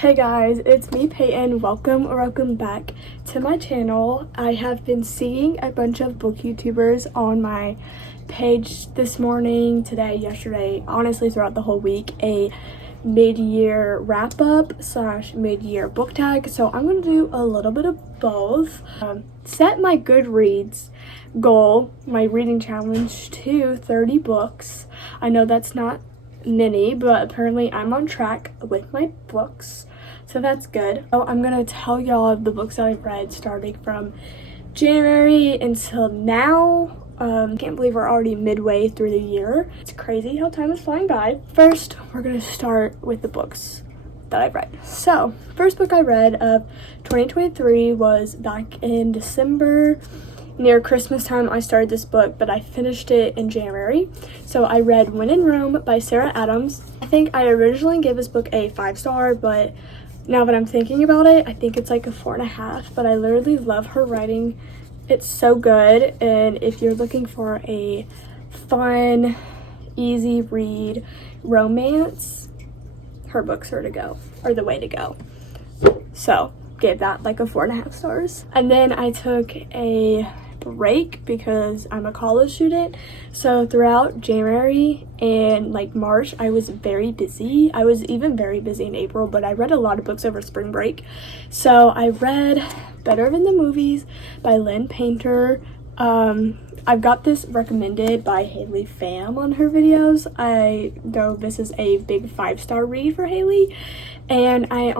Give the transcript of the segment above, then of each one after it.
Hey guys, it's me Payton. Welcome back to my channel. I have been seeing a bunch of book YouTubers on my page this morning, today, yesterday, honestly throughout the whole week, a mid-year wrap-up / mid-year book tag. So I'm going to do a little bit of both. Set my Goodreads goal, my reading challenge, to 30 books. I know that's not many, but apparently I'm on track with my books, so that's good. So I'm gonna tell y'all the books that I've read starting from January until now. Can't believe we're already midway through the year. It's crazy how time is flying by. First, we're gonna start with the books that I've read. So first book I read of 2023 was back in December. Near Christmas time, I started this book, but I finished it in January. So I read When in Rome by Sarah Adams. I think I originally gave this book a 5-star, but now that I'm thinking about it, I think it's like a 4.5. But I literally love her writing. It's so good. And if you're looking for a fun, easy read romance, her books are the way to go. So gave that like a 4.5 stars. And then I took a break because I'm a college student, so throughout January and like March I was very busy. I was even very busy in April, but I read a lot of books over spring break. So I read Better Than the Movies by Lynn Painter. I've got this recommended by Haley Pham on her videos. I know this is a big 5-star read for Haley, and I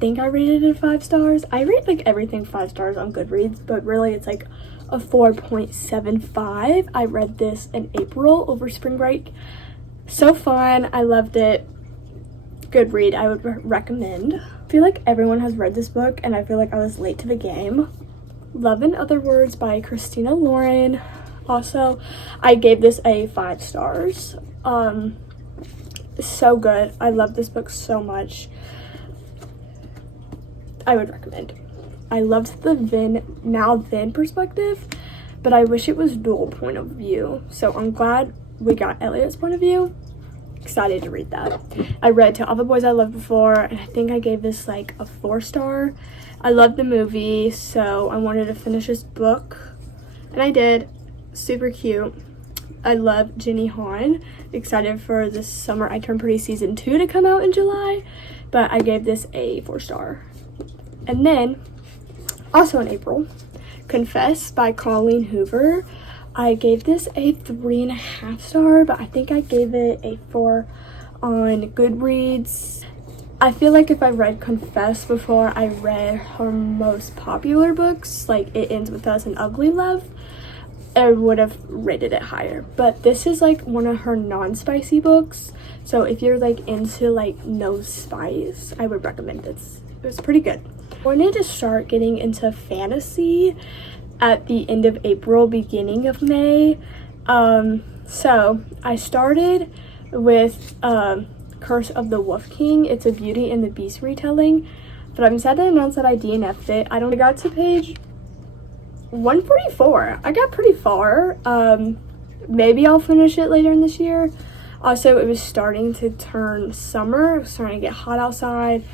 think I rated it 5 stars. I rate like everything 5 stars on Goodreads, but really it's like a 4.75. I read this in April over spring break. So fun. I loved it. Good read. I would recommend. I feel like everyone has read this book, and I feel like I was late to the game. Love in Other Words by Christina Lauren. Also, I gave this a 5 stars. So good. I love this book so much. I would recommend. I loved the then perspective, but I wish it was dual point of view. So I'm glad we got Elliot's point of view. Excited to read that. I read To All the Boys I Loved Before, and I think I gave this like a 4-star. I loved the movie, so I wanted to finish this book, and I did. Super cute. I love Jenny Han. Excited for this Summer I Turned Pretty Season 2 to come out in July, but I gave this a 4-star. And then, also in April, Confess by Colleen Hoover. I gave this a 3.5 star, but I think I gave it a 4 on Goodreads. I feel like if I read Confess before I read her most popular books, like It Ends With Us and Ugly Love, I would have rated it higher. But this is like one of her non-spicy books, so if you're like into like no spice, I would recommend this. It was pretty good. I wanted to start getting into fantasy at the end of April, beginning of May. So I started with Curse of the Wolf King. It's a Beauty and the Beast retelling, but I'm sad to announce that I DNF'd it. I got to page 144. I got pretty far. Maybe I'll finish it later in this year. Also, it was starting to turn summer. It was starting to get hot outside,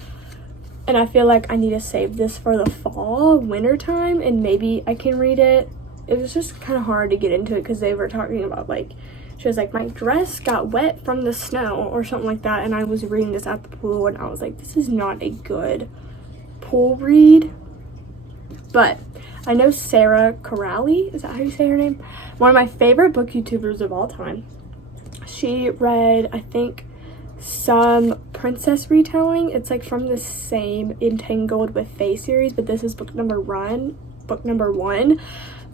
and I feel like I need to save this for the fall, winter time, and maybe I can read it. It was just kind of hard to get into it because they were talking about like, she was like, my dress got wet from the snow or something like that, and I was reading this at the pool, and I was like, this is not a good pool read. But I know Sarah Corrali, is that how you say her name? One of my favorite book YouTubers of all time. She read, I think, some princess retelling. It's like from the same Entangled with Fae series, but this is book number 1.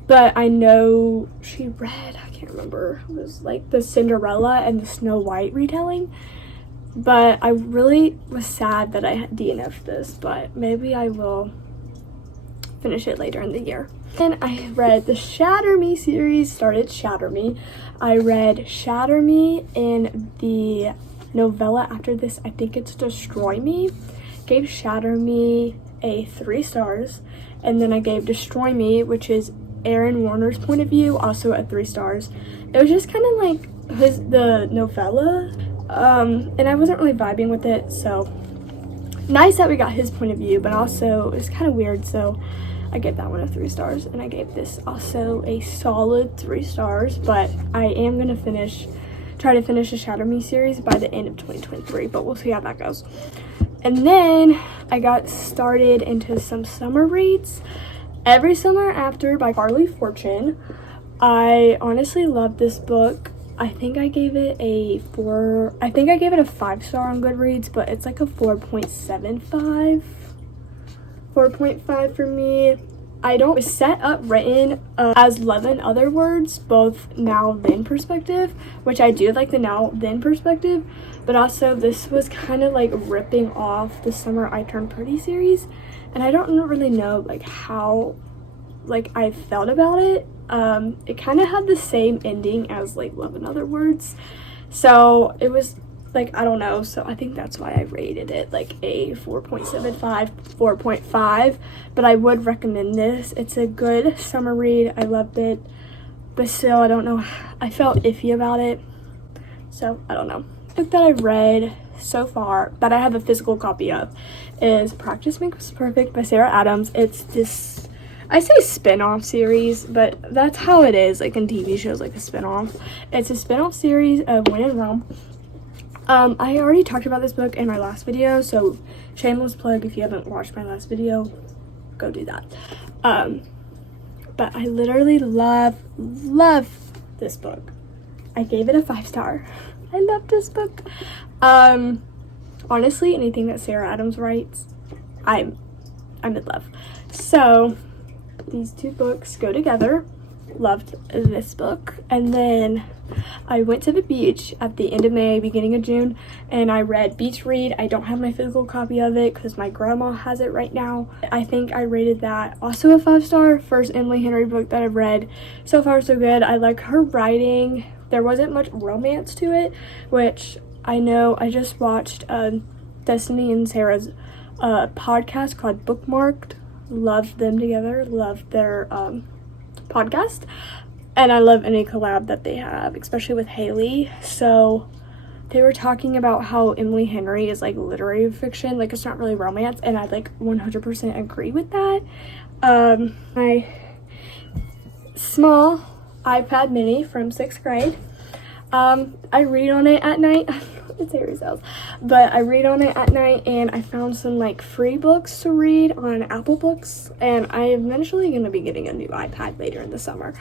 But I know she read, I can't remember, it was like the Cinderella and the Snow White retelling. But I really was sad that I DNF'd this, but maybe I will finish it later in the year. Then I read the Shatter Me series, started Shatter Me. I read Shatter Me in the novella after this, I think it's Destroy Me. Gave Shatter Me a 3 stars, and then I gave Destroy Me, which is Aaron Warner's point of view, also at 3 stars. It was just kind of like the novella, and I wasn't really vibing with it, so nice that we got his point of view, but also it's kind of weird, so I gave that one a 3 stars, and I gave this also a solid 3 stars, but I am going to try to finish the Shadow Me series by the end of 2023, but we'll see how that goes. And then I got started into some summer reads. Every Summer After by Carly Fortune. I honestly love this book. I think I gave it a 5-star on Goodreads, but it's like a 4.75. 4.5 for me. It's set up written as Love in Other Words, both now then perspective, which I do like the now then perspective, but also this was kind of like ripping off the Summer I Turned Pretty series, and I don't really know like how like I felt about it. It kind of had the same ending as like Love in Other Words, so it was like, I don't know, so I think that's why I rated it like a 4.75, 4.5, but I would recommend this. It's a good summer read. I loved it, but still, I don't know, I felt iffy about it, so I don't know. The book that I've read so far, that I have a physical copy of, is Practice Makes Perfect by Sarah Adams. It's this, I say spin-off series, but that's how it is, like in TV shows, like a spin-off. It's a spin-off series of When in Rome. I already talked about this book in my last video, so shameless plug, if you haven't watched my last video, go do that. But I literally love this book. I gave it a 5-star. I love this book. Honestly, anything that Sarah Adams writes, I'm in love. So these two books go together. Loved this book. And then I went to the beach at the end of May, beginning of June, and I read Beach Read. I don't have my physical copy of it because my grandma has it right now. I think I rated that also a 5-star. First Emily Henry book that I've read. So far so good. I like her writing. There wasn't much romance to it, which I know. I just watched Destiny and Sarah's podcast called Bookmarked. Love them together. Love their podcast, and I love any collab that they have, especially with Haley. So they were talking about how Emily Henry is like literary fiction, like it's not really romance, and I like 100% agree with that. My small iPad mini from 6th grade, I read on it at night. It's Harry Styles, but I read on it at night, and I found some like free books to read on Apple Books, and I am eventually going to be getting a new iPad later in the summer.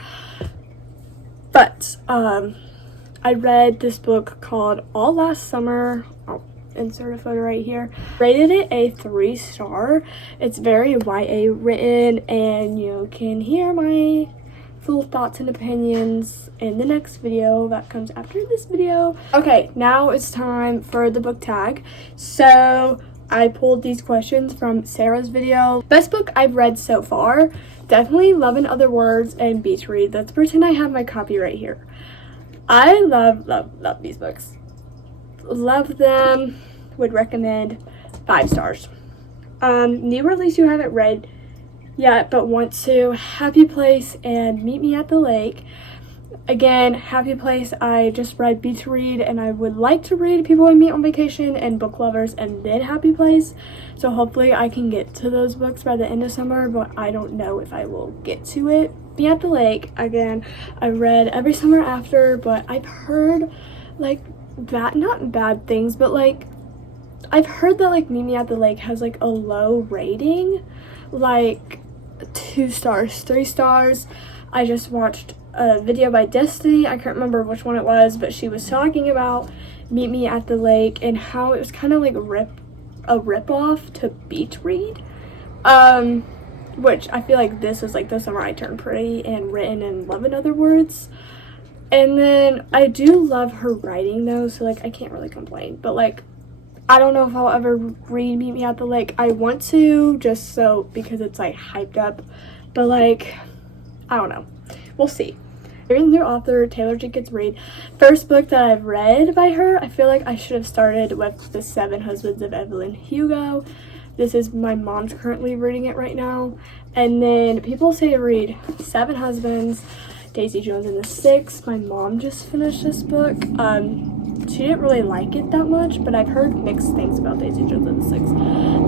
But I read this book called All Last Summer. I'll insert a photo right here. Rated it a 3-star. It's very YA written, and you can hear my full thoughts and opinions in the next video that comes after this video. Okay, now it's time for the book tag. So I pulled these questions from Sarah's video. Best book I've read so far, definitely Love in Other Words and Beach Read. Let's pretend I have my copy right here. I love these books. Love them. Would recommend 5 stars. New release you haven't read yet but want to, Happy Place and Meet Me at the Lake. Again, Happy Place, I just read Beach Read, and I would like to read People I Meet on Vacation and Book Lovers and then Happy Place, so hopefully I can get to those books by the end of summer, but I don't know if I will get to it. Meet Me at the Lake, again, I read Every Summer After, but I've heard like not bad things, but like I've heard that like Meet Me at the Lake has like a low rating, like 2 stars, 3 stars. I just watched a video by Destiny, I can't remember which one it was, but she was talking about Meet Me at the Lake and how it was kind of like a rip-off to Beach Read, which I feel like this is like The Summer I Turned Pretty and written in Love in Other Words. And then I do love her writing though, so like I can't really complain, but like I don't know if I'll ever read Meet Me at the Lake. I want to, just so, because it's like hyped up, but like, I don't know. We'll see. Here's their author, Taylor Jenkins Reid. First book that I've read by her, I feel like I should have started with The 7 Husbands of Evelyn Hugo. This is, my mom's currently reading it right now. And then people say to read 7 Husbands, Daisy Jones and the Six. My mom just finished this book. She didn't really like it that much, but I've heard mixed things about Daisy Jones and the Six.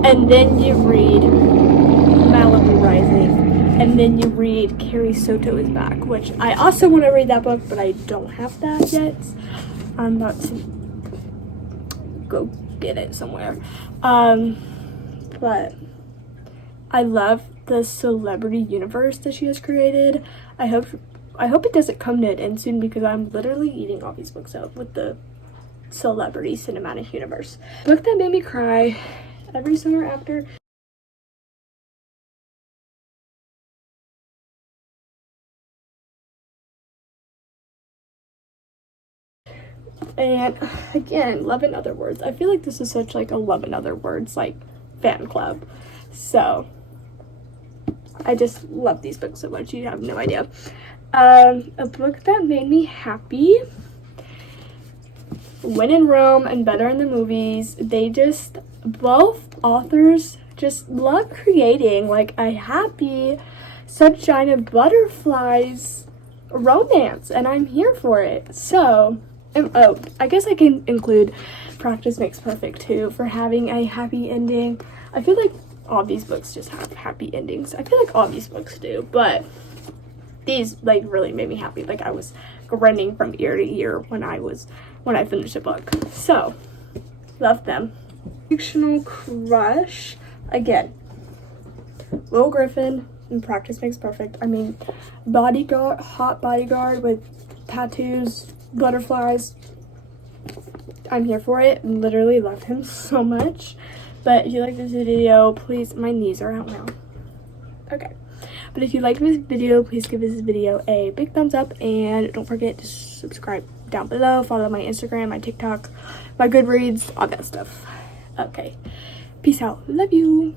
and then you read Malibu Rising, and then you read Carrie Soto is Back, which I also want to read that book, but I don't have that yet. I'm about to go get it somewhere. But I love the celebrity universe that she has created. I hope it doesn't come to an end soon, because I'm literally eating all these books up with the celebrity cinematic universe. Book that made me cry every summer after. And again, Love in Other Words. I feel like this is such like a Love in Other Words like fan club. So I just love these books so much, you have no idea. A book that made me happy, When in Rome and Better in the Movies. They just, both authors just love creating like a happy sunshine and butterflies romance, and I'm here for it. So oh, I guess I can include Practice Makes Perfect too, for having a happy ending. I feel like all these books just have happy endings. I feel like all these books do, but these like really made me happy. Like I was grinning from ear to ear when I finished a book. So love them. Fictional crush, again, Will Griffin in Practice Makes Perfect. I mean, bodyguard, hot bodyguard with tattoos, butterflies. I'm here for it. Literally love him so much. But if you like this video, please, my knees are out now. Okay. But if you like this video, please give this video a big thumbs up, and don't forget to subscribe down below. Follow my Instagram, my TikTok, my Goodreads, all that stuff. Okay. Peace out. Love you.